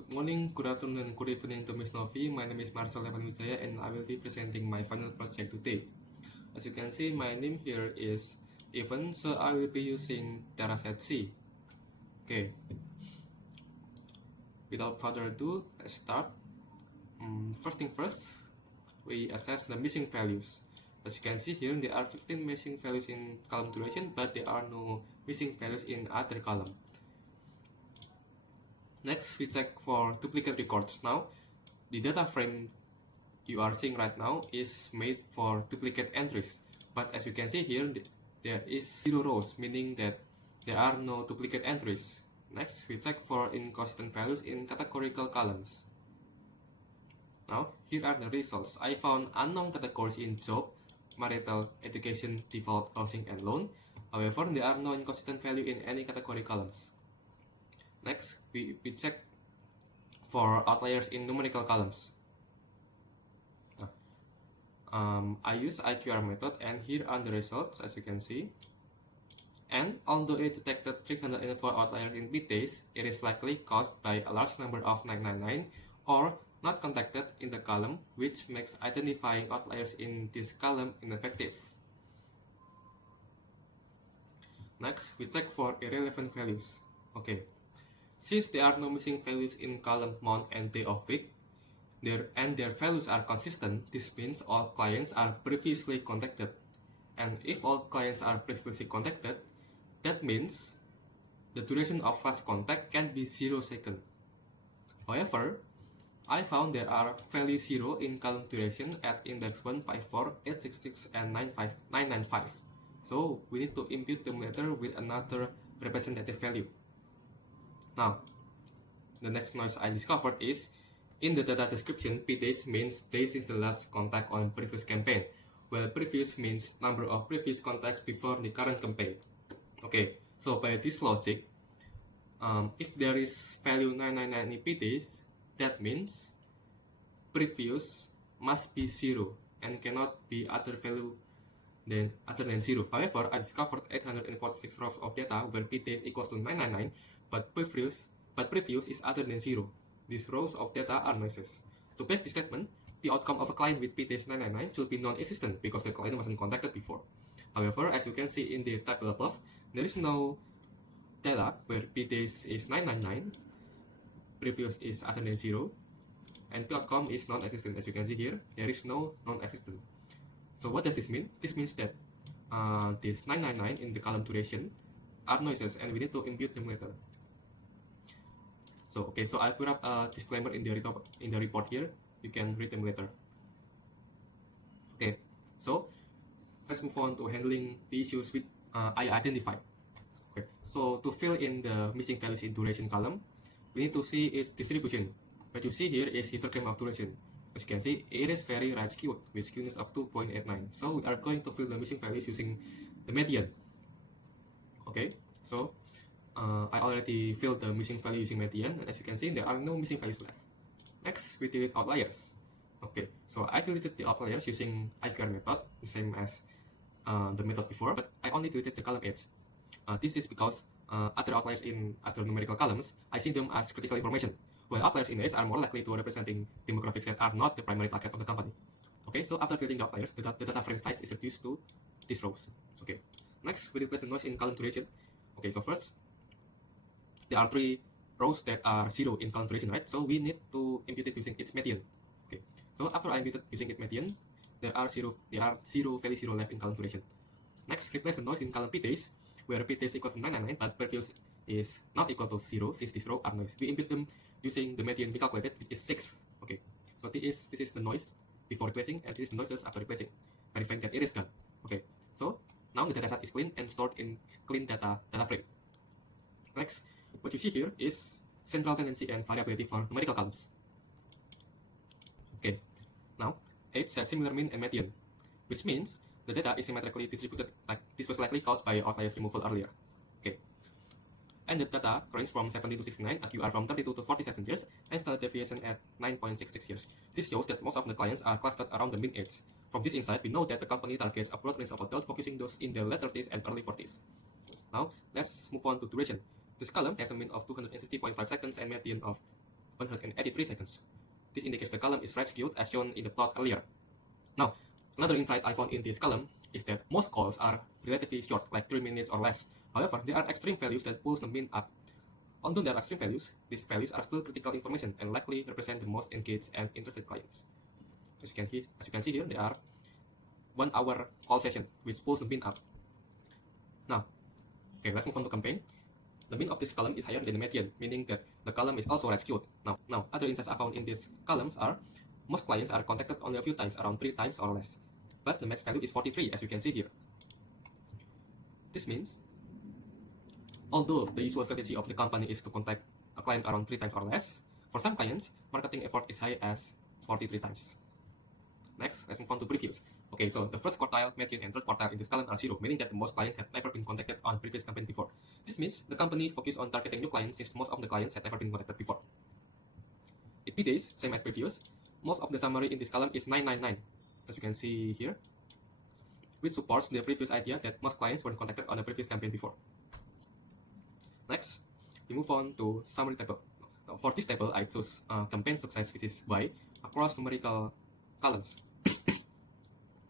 Good morning, good afternoon, and good evening to Ms. Novi. My name is Marcel Levanwijaya and I will be presenting my final project today. As you can see, my name here is Evan, so I will be using dataset C. Okay. Without further ado, let's start. First thing first, we assess the missing values. As you can see here, there are 15 missing values in column duration, but there are no missing values in other column. Next, we check for duplicate records. Now, the data frame you are seeing right now is made for duplicate entries. But as you can see here, there is 0 rows, meaning that there are no duplicate entries. Next, we check for inconsistent values in categorical columns. Now, here are the results. I found unknown categories in job, marital, education, default, housing, and loan. However, there are no inconsistent value in any category columns. Next, we check for outliers in numerical columns. I use IQR method, and here are the results, as you can see. And although it detected 304 outliers in p-days, it is likely caused by a large number of 999 or not contacted in the column, which makes identifying outliers in this column ineffective. Next, we check for irrelevant values. Okay. Since there are no missing values in column month and day of week, their values are consistent, this means all clients are previously contacted. And if all clients are previously contacted, that means the duration of last contact can be 0 seconds. However, I found there are value 0 in column duration at index 154, 866, and 995. So we need to impute them later with another representative value. Now, the next noise I discovered is, in the data description, p-days means days since the last contact on previous campaign, while previous means number of previous contacts before the current campaign. Okay, so by this logic, if there is value 999 in p-days, that means previous must be 0 and cannot be other value other than 0. However, I discovered 846 rows of data where p-days equals to 999, but previous is other than 0. These rows of data are noises. To back this statement, the outcome of a client with p-days 999 should be non-existent because the client wasn't contacted before. However, as you can see in the table above, there is no data where p-days is 999, previous is other than 0, and p-outcome is non-existent. As you can see here, there is no non-existent. So what does this mean? This means that this 999 in the column duration are noises and we need to impute them later. So okay, so I put up a disclaimer in the report here. You can read them later. Okay, so let's move on to handling the issues with I identified. Okay, so to fill in the missing values in duration column, we need to see its distribution. What you see here is histogram of duration. As you can see, it is very right skewed with skewness of 2.89. So we are going to fill the missing values using the median. Okay, so I already filled the missing value using median, and as you can see, there are no missing values left. Next, we delete outliers. Okay, so I deleted the outliers using IQR method, the same as the method before, but I only deleted the column edge. This is because other outliers in other numerical columns, I see them as critical information, while outliers in edge are more likely to representing demographics that are not the primary target of the company. Okay, so after deleting the outliers, the data frame size is reduced to these rows. Okay, next we replace the noise in column duration. Okay, so first, there are 3 rows that are 0 in column duration, right? So we need to impute it using its median. Okay, so after I imputed using its median, there are 0 value 0 left in column duration. Next, replace the noise in column p-days, where p-days equals to 999, but previous is not equal to 0, since this row are noise. We impute them using the median we calculated, which is 6. Okay, so this is the noise before replacing, and this is the noises after replacing, verifying that it is done. Okay, so now the dataset is clean and stored in clean data frame. Next, what you see here is central tendency and variability for numerical columns. Okay, now H has similar mean and median, which means the data is symmetrically distributed, like this was likely caused by outliers removal earlier. Okay, and the data range from 70 to 69, AQR from 32 to 47 years, and standard deviation at 9.66 years. This shows that most of the clients are clustered around the mean age. From this insight, we know that the company targets a broad range of adults, focusing those in the late 30s and early 40s. Now, let's move on to duration. This column has a mean of 260.5 seconds and median of 183 seconds. This indicates the column is right skewed as shown in the plot earlier. Now, another insight I found in this column is that most calls are relatively short, like 3 minutes or less. However, there are extreme values that pulls the mean up. Although there are extreme values, these values are still critical information and likely represent the most engaged and interested clients. As you can see here, there are 1 hour call session, which pulls the mean up. Now, okay, let's move on to campaign. The mean of this column is higher than the median, meaning that the column is also right skewed. Now, other insights I found in these columns are most clients are contacted only a few times, around 3 times or less. But the max value is 43, as you can see here. This means, although the usual strategy of the company is to contact a client around 3 times or less, for some clients, marketing effort is high as 43 times. Next, let's move on to previews. Okay, so the first quartile, median, and third quartile in this column are 0, meaning that most clients have never been contacted on previous campaign before. This means the company focused on targeting new clients since most of the clients had never been contacted before. It P days, same as previous. Most of the summary in this column is 999, as you can see here, which supports the previous idea that most clients were contacted on a previous campaign before. Next, we move on to summary table. Now, for this table, I chose campaign success, which is Y, across numerical columns.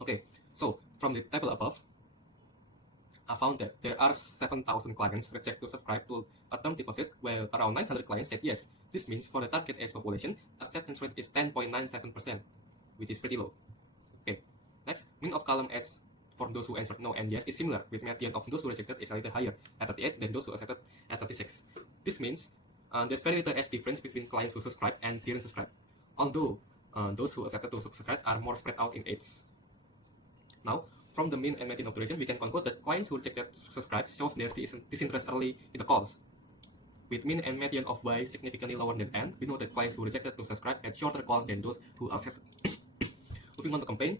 Okay, so from the table above, I found that there are 7,000 clients reject to subscribe to a term deposit, while around 900 clients said yes. This means for the target age population, acceptance rate is 10.97%, which is pretty low. Okay, next, mean of column S for those who answered no and yes is similar, with median of those who rejected is a little higher at 38 than those who accepted at 36. This means there's very little age difference between clients who subscribe and didn't subscribe, although those who accepted to subscribe are more spread out in age. Now, from the mean and median observation, we can conclude that clients who rejected to subscribe shows their disinterest early in the calls. With mean and median of Y significantly lower than N, we know that clients who rejected to subscribe had shorter call than those who accepted. Moving on to campaign,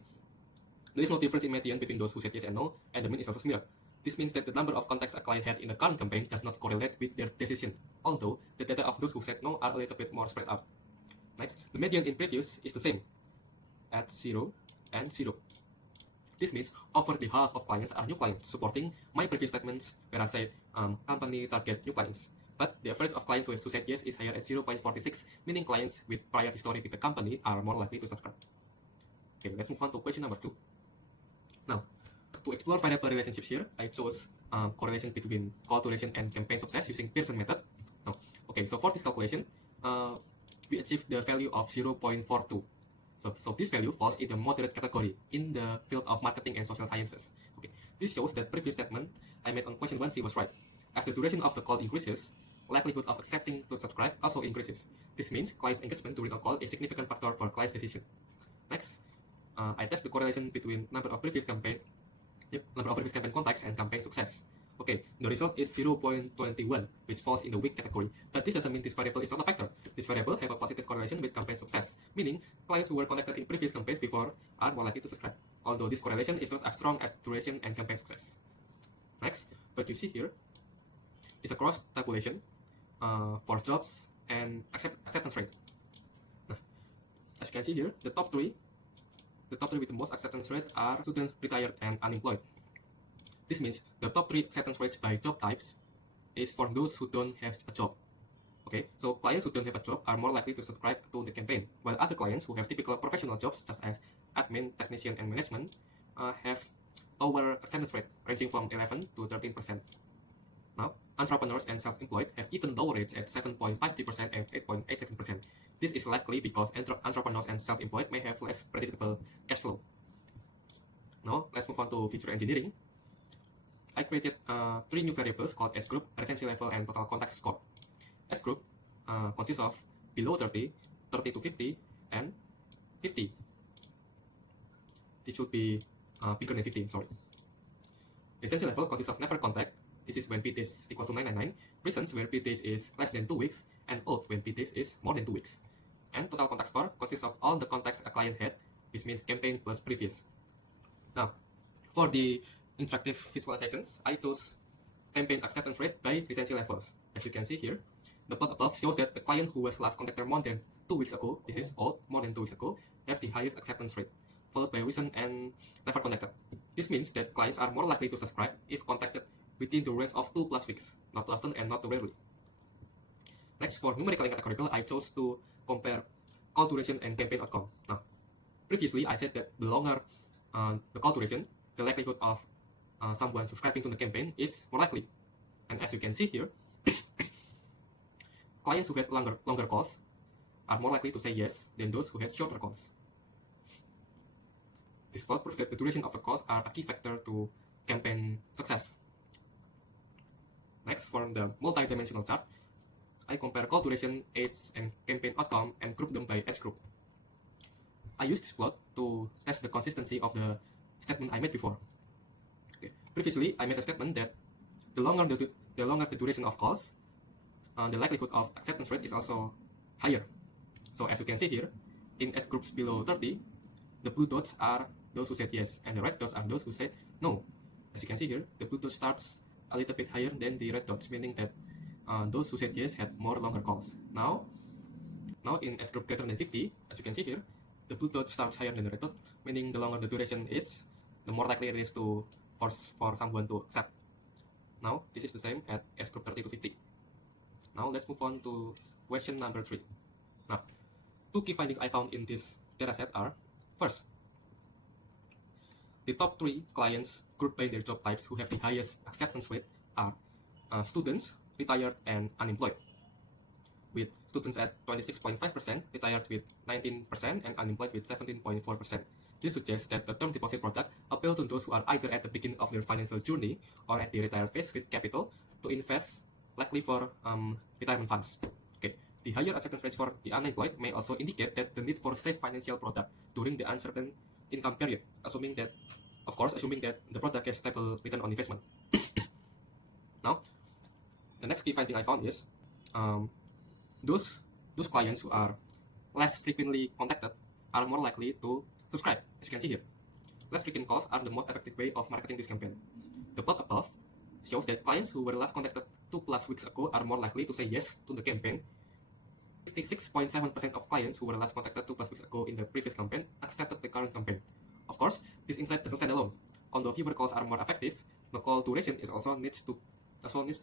there is no difference in median between those who said yes and no, and the mean is also similar. This means that the number of contacts a client had in the current campaign does not correlate with their decision, although the data of those who said no are a little bit more spread out. Next, the median in previous is the same, at 0 and 0. This means over the half of clients are new clients, supporting my previous statements where I said company target new clients. But the average of clients who said yes is higher at 0.46, meaning clients with prior history with the company are more likely to subscribe. Okay, let's move on to question number 2. Now, to explore variable relationships here, I chose correlation between call duration and campaign success using Pearson method. Now, okay, so for this calculation, we achieved the value of 0.42. So this value falls in the moderate category in the field of marketing and social sciences. Okay, this shows that previous statement I made on question 1C was right. As the duration of the call increases, likelihood of accepting to subscribe also increases. This means client's engagement during a call is a significant factor for client's decision. Next, I test the correlation between number of previous campaign contacts and campaign success. Okay, the result is 0.21, which falls in the weak category. But this doesn't mean this variable is not a factor. This variable have a positive correlation with campaign success, meaning clients who were contacted in previous campaigns before are more likely to subscribe, although this correlation is not as strong as duration and campaign success. Next, what you see here is a cross tabulation for jobs and acceptance rate. Now, as you can see here, the top three with the most acceptance rate are students, retired, and unemployed. This means the top 3 acceptance rates by job types is for those who don't have a job. Okay, so clients who don't have a job are more likely to subscribe to the campaign, while other clients who have typical professional jobs such as admin, technician, and management have lower acceptance rate ranging from 11 to 13%. Now, entrepreneurs and self-employed have even lower rates at 7.50% and 8.87%. This is likely because entrepreneurs and self-employed may have less predictable cash flow. Now, let's move on to feature engineering. I created 3 new variables called S group, recency level, and total contact score. S group consists of below 30, 30 to 50, and 50. This should be bigger than 50, sorry. Recency level consists of never contact. This is when P days equals to 999. Recent where P days is less than 2 weeks, and old when P days is more than 2 weeks. And total contact score consists of all the contacts a client had, which means campaign plus previous. Now, for the interactive visualizations, I chose campaign acceptance rate by recency levels. As you can see here, the plot above shows that the client who was last contacted more than 2 weeks ago, this is old, more than 2 weeks ago, have the highest acceptance rate, followed by recent and never contacted. This means that clients are more likely to subscribe if contacted within the range of 2+ weeks, not too often and not too rarely. Next, for numerical and categorical, I chose to compare call duration and campaign outcome. Now, previously I said that the longer the call duration, the likelihood of someone subscribing to the campaign is more likely. And as you can see here, clients who had longer calls are more likely to say yes than those who had shorter calls. This plot proves that the duration of the calls are a key factor to campaign success. Next, for the multi-dimensional chart, I compare call duration, age, and campaign outcome and group them by age group. I use this plot to test the consistency of the statement I made before. Okay. Previously, I made a statement that the longer the duration of calls, the likelihood of acceptance rate is also higher. So as you can see here, in age groups below 30, the blue dots are those who said yes, and the red dots are those who said no. As you can see here, the blue dot starts a little bit higher than the red dots, meaning that those who said yes had more longer calls. Now in age group greater than 50, as you can see here, the blue dot starts higher than the red dot, meaning the longer the duration is, the more likely it is for someone to accept. Now this is the same at age group 30 to 50. Now let's move on to question number 3. Now, two key findings I found in this dataset are: first, the top 3 clients grouped by their job types who have the highest acceptance rate are students, retired, and unemployed, with students at 26.5%, retired with 19%, and unemployed with 17.4%. This suggests that the term deposit product appeals to those who are either at the beginning of their financial journey or at the retired phase with capital to invest, likely for retirement funds. Okay. The higher acceptance rates for the unemployed may also indicate that the need for safe financial product during the uncertain income period, assuming that the product has stable return on investment. Now, the next key finding I found is those clients who are less frequently contacted are more likely to subscribe. As you can see here, less frequent calls are the most effective way of marketing this campaign. The plot above shows that clients who were last contacted 2+ weeks ago are more likely to say yes to the campaign. 56.7% of clients who were last contacted 2+ weeks ago in the previous campaign accepted the current campaign. Of course, this insight doesn't stand alone. Although fewer calls are more effective, the call duration also needs to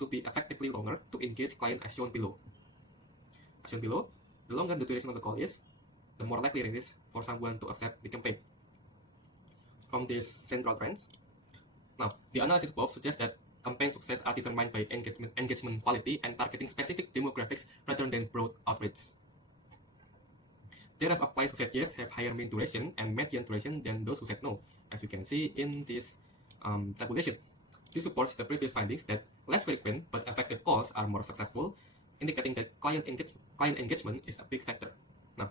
be effectively longer to engage client as shown below. As shown below, the longer the duration of the call is, the more likely it is for someone to accept the campaign. From these central trends, now the analysis above suggests that campaign success are determined by engagement quality and targeting specific demographics rather than broad outreach. The rest of clients who said yes have higher mean duration and median duration than those who said no, as you can see in this tabulation. This supports the previous findings that less frequent but effective calls are more successful, indicating that client engagement is a big factor. Now,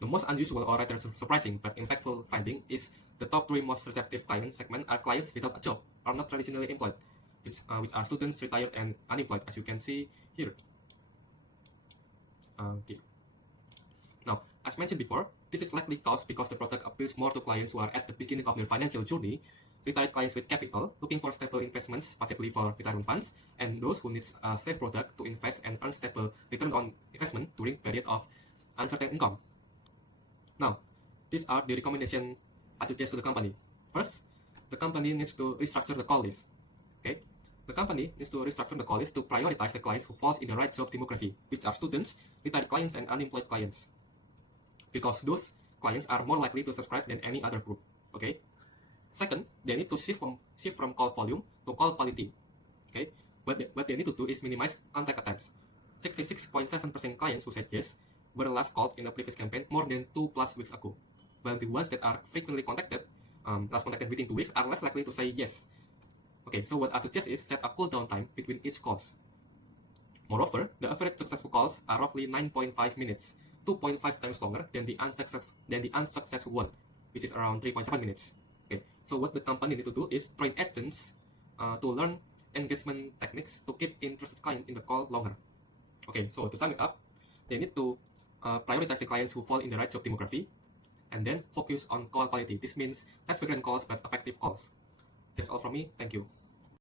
the most unusual or rather surprising but impactful finding is the top 3 most receptive client segment are clients without a job or not traditionally employed, which are students, retired, and unemployed, as you can see here. Okay. Now, as mentioned before, this is likely caused because the product appeals more to clients who are at the beginning of their financial journey, retired clients with capital looking for stable investments, possibly for retirement funds, and those who need a safe product to invest and earn stable return on investment during period of uncertain income. Now, these are the recommendations I suggest to the company. First, the company needs to restructure the call list. Okay, the company needs to restructure the call list to prioritize the clients who falls in the right job demography, which are students, retired clients, and unemployed clients, because those clients are more likely to subscribe than any other group. Okay. Second, they need to shift from call volume to call quality. Okay, what they need to do is minimize contact attempts. 66.7% clients who said yes were last called in the previous campaign more than 2+ weeks ago, while the ones that are frequently contacted, last contacted within 2 weeks, are less likely to say yes. Okay, so what I suggest is set a cool down time between each calls. Moreover, the average successful calls are roughly 9.5 minutes, 2.5 times longer than the unsuccessful one, which is around 3.7 minutes. Okay, so what the company need to do is train agents to learn engagement techniques to keep interested clients in the call longer. Okay, so to sum it up, they need to prioritize the clients who fall in the right job demography, and then focus on call quality. This means less frequent calls but effective calls. That's all from me. Thank you.